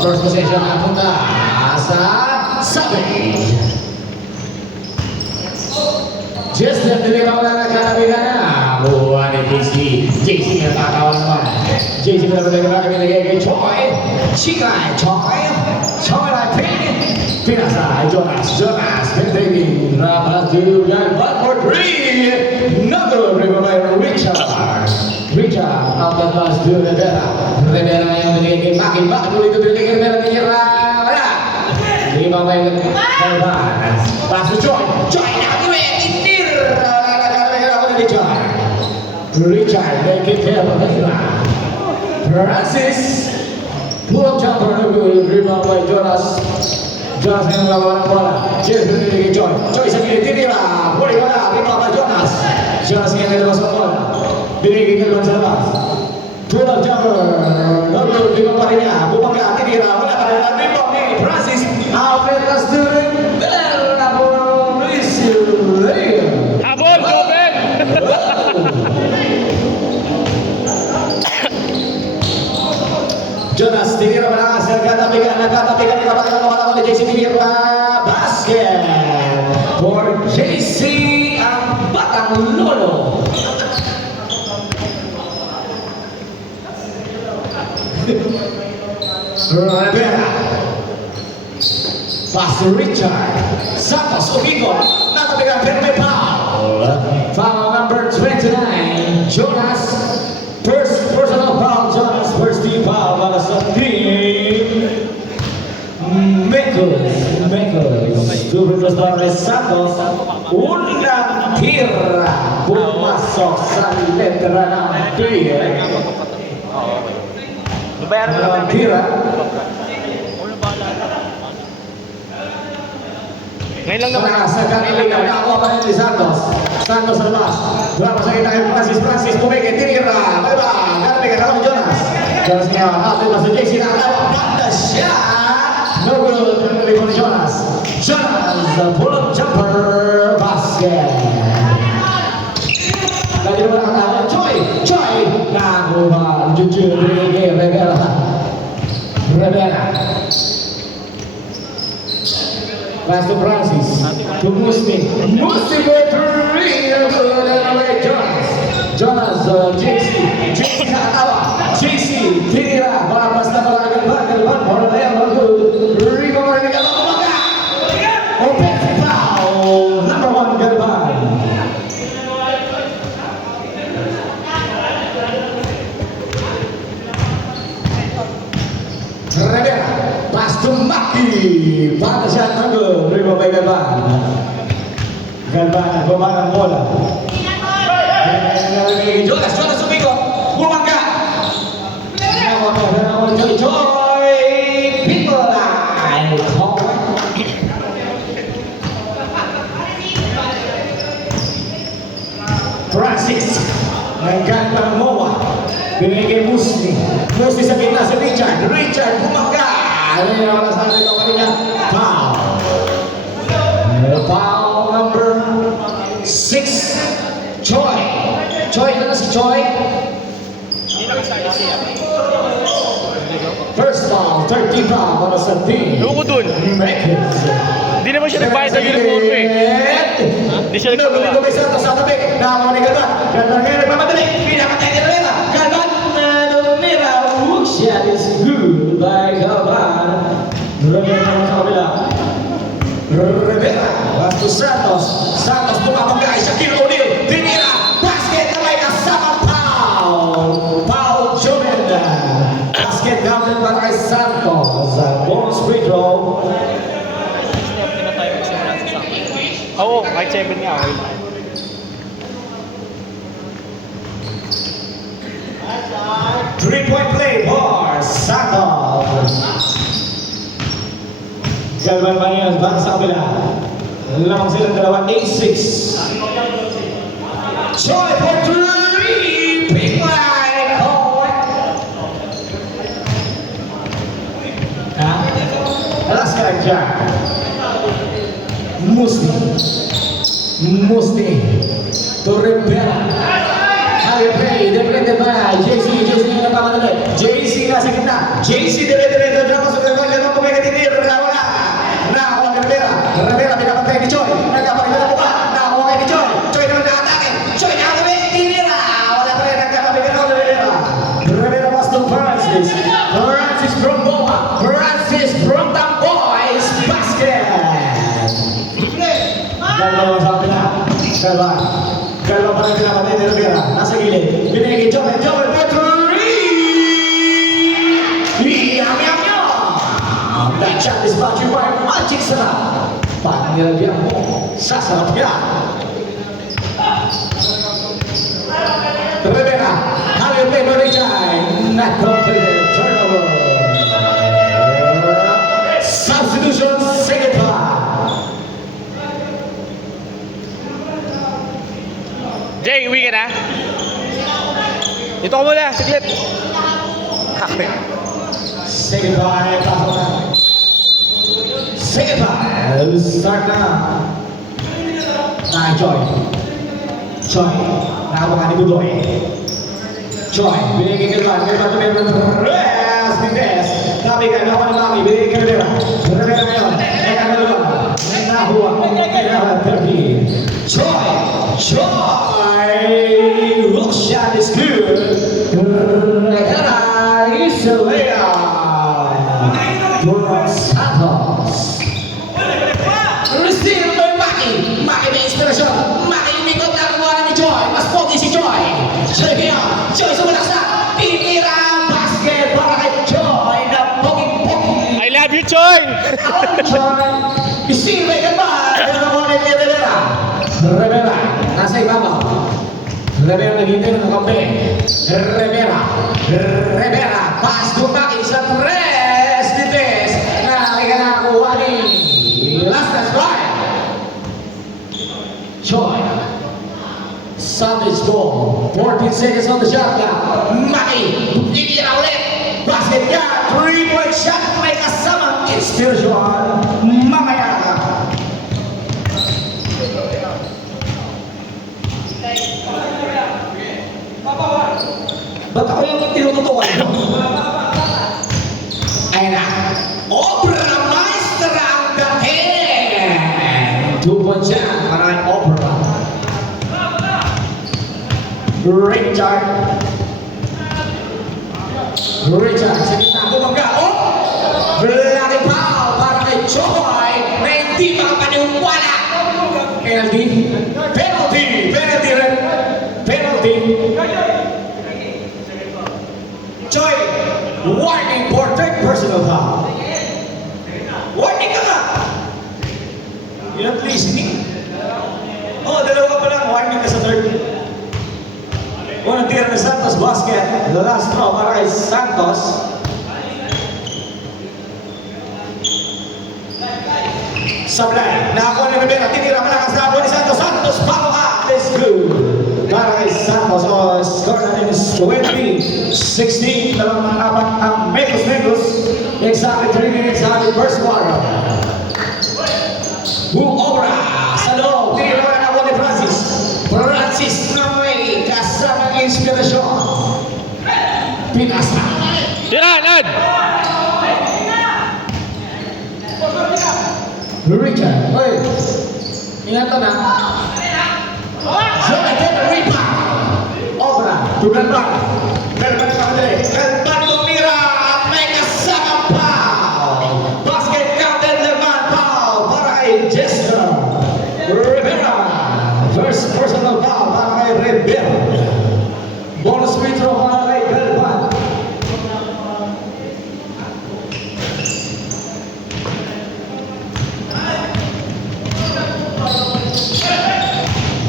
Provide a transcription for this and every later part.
First possession na punta sa Savage. Just left the name na kanabigan na. Buwan ni JC na tatawa naman. JC na naman na kami nagiging Choi. Chikay, Choi. Choi na Pinasa, Jonas, taking Rapas to Young, 1 for 3. Another river by Richard, out the pass to Rivera yang meninggi makin bakal itu berdiri Rivera menyerang. Lima main korban. Pas Choi nak gue indir. Richard make it fair Francis pull jumper rebound by Jonas yang melawan bola. Jadi Choi sendiri tidak boleh bola rebound by Jonas yang ada masuk bola. Diri ke lepas. Pull jumper lalu rebound parinya bukan tidak bola pada rebound ni Francis outlet last turn bel namun Luis Habol Joven. Jonas tinira berhasil kata pegang oleh JC tinira basket for JC ang Batang Lolo. Rivera pass to Richard Santos Obigo nakapegang firme foul number 29 Jonas. First personal foul, Jonas. First team foul para sa team Mekos. Duplo para Santos. Unang tira pumasok sa letra ng tier. Unang tira. Ngayon lang naman. Sa kanila, nakakuha pa rin si Santos. Santos sa labas. Wala pa sa kita kay Francis pumigil. Tinira. Baliba. Nakapigan ako ni Jonas. Jonas niya. Atin pa si JC. Nakalawa. Banda siya. No good. Nakapigan ko ni Jonas. Jonas. Pull-up jumper. Basket. Lagi naman nakatawa. Choi. Nakuha. Jujur. Rivera. Pass to Francis, to Musti go three, Jonas, JC nakatawa, JC, tinira, malapas na pala agad bola na yan, recover ni Galvan, kumaga, offensive foul, number 1, Galvan. Rivera, pass to Maki, pada siya tanggol, Riva by Galvan, bumangang bola. Jonas Ubigo, bumangang ka. Joy, Pipolay, Francis, nagkantang Moa, binigay Musti sa gitna si Richard, bumangang. Ano yung nakalasan ito kanina? Foul number 6 Choi na si Choi. First foul, 30 foul para sa team Loko dun. Mekos. Hindi naman siya nagbayad ng uniform eh. Hindi siya nagpagawa. Nagpagawa sa tabi. Nakakuha ni Galvan ngayon nagmamadali. Pinakatay ni Rivera. Galvan na Rivera. Hook shot is good by Galvan. Rivera naman sa kabila. Rivera. Pass to Santos bumabagay sa Shaquille O'Neal. Tinira. Basket na may kasamang foul. Foul Joven. Basket counted para kay Santos. Bonus free throw. Oo, kahit 7 nga. Okay. Three-point play for Santos. Galvan Manias bang sa kabila. Lamang silang dalawa, 8-6. Choi for 3. Big line. Last guy, Jack. Musti to Rivera. High play, defended by JC. JC na sa gitna. JC dire-diretso dyan masuk Francis from Boa. Francis from Tamboy's basket. Dalawa sa kapila. Dalawa pa rin pinapatay ni Rivera. Nasa gilid. Binigay kay Joel. Joel Petri! Yum, yum, yum! That shot is brought to you by Magic Sarap. Pag nilagyan mo, sasarap yan. Rivera. How you play for Richard? Not completed. Turnover. Substitution, second half. Jay, uwi ka na? Dito ko muna, siglit. Second half, pasok na. Second half, start na. Joy. Joy, nakabakan ni Budoy. Joy, binigay ka naman. Rest, Nindes. Kami ka, nakuha ni Mami, binigay ka Rivera. Rivera ngayon, eka na naman. Nahuwa, kailangan 30. Joy, Joy. Hook shot is good. Rivera is a layup. Buenos Santos. Receive by Maki. Maki may inspirasyon. Maki umikot na kuha ni Joy. Mas pogi si Joy. Joy kaya. Joy sumulas na. Tinira basket para kay Joy na pogi-pogi. I love you, Choy! Joy. Isipay ka ba? Ano naman ni Rivera? Rivera. Nasa ibabaw. Rivera naghintay ng kampe. Rivera. Rivera. Pass to Maki sa tres. Dites. Nakakika na kuha ni last that's right. Joy. Savage ball. 14 seconds on the shot clock. Maki. Hindi na ulit. Basket ka. 3-point shot. May kasamang inspiration. Mamaya. Ba't ako yung tinututukan mo? Ayun na. Obra Maestra ang dating! 2-point shot para kay Obra. Richard. Richard, sa gitna, bumangga. Oh! Bloody foul para kay Joy na hindi makapaniwala. Penalty. Penalty. Penalty rin. Penalty. Joy, warning for third personal foul. Warning ka nga. You're not listening. Oh, dalawa pa lang. Warning ka sa third. Unang tira ni Santos basket. The last throw para kay Santos. Sablay. Nakakuha ni Rivera. Tinira malakas na ako ni Santos. Santos, follow up. That's good. Para kay Santos. O, score natin is 20-16. Dalawang apat ang Mekos. Exactly 3 minutes on the first quarter. Move over. Sa loob. Tinira na ako ni Francis. Francis na may kasamang inspirasyon. Pinasa. Tira, Nad! Richard, oy. Ingat na. Jonathan rebound. Obra, to Galban. Galban na kadali. Galban tumira. May kasamang foul. Basket counted naman foul para kay Jester Rivera. First personal foul para kay Rivera. Bonus free throw para kay Galban.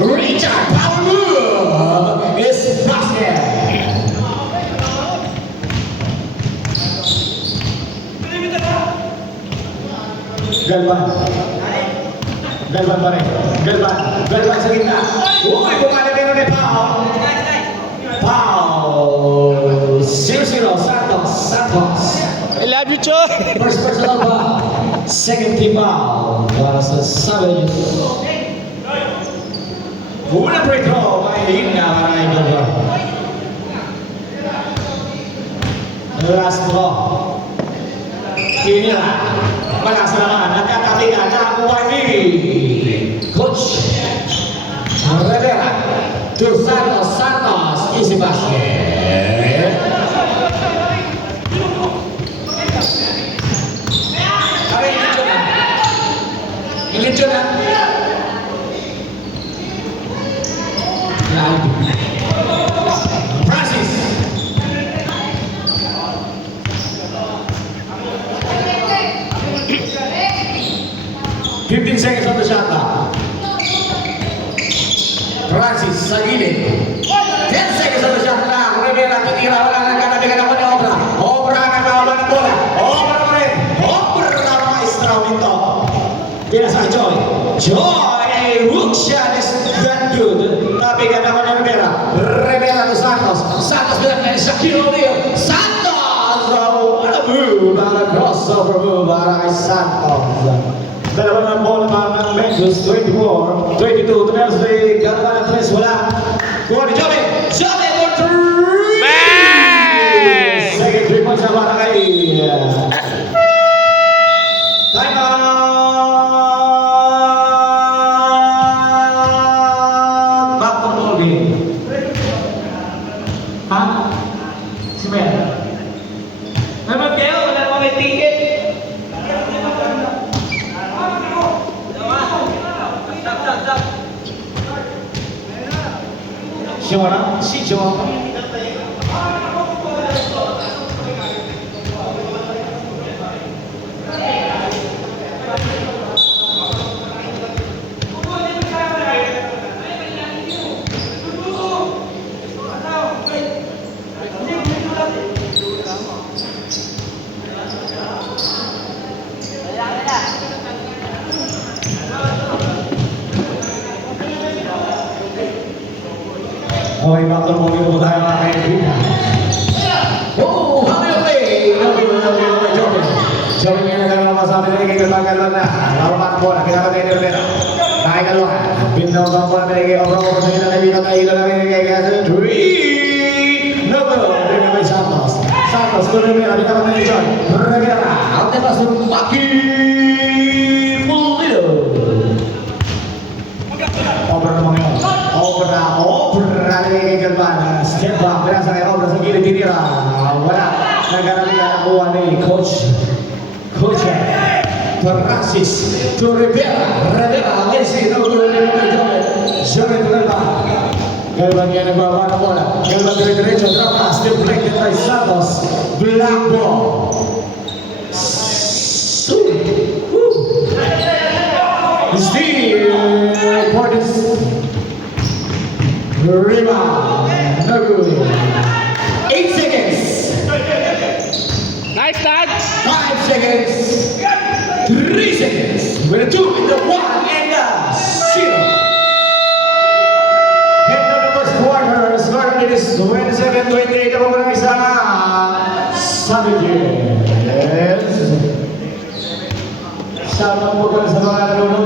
Richard, power move is basket. Galban. Galban pa rin. Galban. Galban sa gitna. Uy, bumalik kayo ni Pao. Pao. 0-0. Santos. Santos. I love you, Choy! First personal foul. Second team foul. Para sa Savage. Unang free throw, mahihin nga para kay Galvan. Last throw. Tinira. Malasa naman. Nagkakatiga. Nakakuha ni Coach Rivera. To Santos. Santos. Easy basket. 15 seconds on the shot clock. Francis sa gilid. 10 seconds on the shot clock. Rivera tutira, wala nang kanabigan ako ni Obra. Obra nagkawalan ng bola. Obra pa rin. Obra maestra ito. Pinasa Joy. Joy! Hook shot is that good. Nabigan ako ni Rivera. Rivera to Santos. Santos bilang na Shaquille O'Neal. Santos! Oh, what a move! What a crossover move para kay Santos. Dalawa ng bola para ng Mengus. 24, 22. Tumeros de Galaban ng 3. Wala. Kuha ni Joey. Joey for 3! Bang! Second 3 points na para kay... Time out! Back to the ball game. Ha? Si Mel? Naman kayo? Wala naman may ticket. Siapa? Si Joe. Okay, back to the moment po tayo mga kaibigan. Oh, happy play! Happy Joey. Joey ngayon nagkaroon naman sa amin na ikikalagalwan na. Laruman ang bola, kinakatay ni Rivera. Nakakalwa. Pindaw sa bola na ikikabro sa inyo na ibigay na ilo na ikikasa. 3! No good! Rivera by Santos. Santos to Rivera, kinakatay ni Joy. Rivera, out the pass to Maki Pulido. Obra naman ngayon. Obra. Nagigigil ba? Step back. Pinasa kay Obra sa gilid tinira. Wala. Nagkarami na nakuha ni Coach. Coach Francis to Rivera. Rivera. Messi. No good. Joey to the back. Galvan niya nagbaba ng bola. Galvan dire-diretso. Drop pass. Deflected by Santos. Black ball. Steal for this rebound. No good. 8 seconds. Nice, Dad! 5 seconds. 3 seconds. With a 2 in the 1 and a 0. End of the first quarter. Scoring it is 27-28. Ako ng isa. Savages. Shout out po pala sa mga nanonood.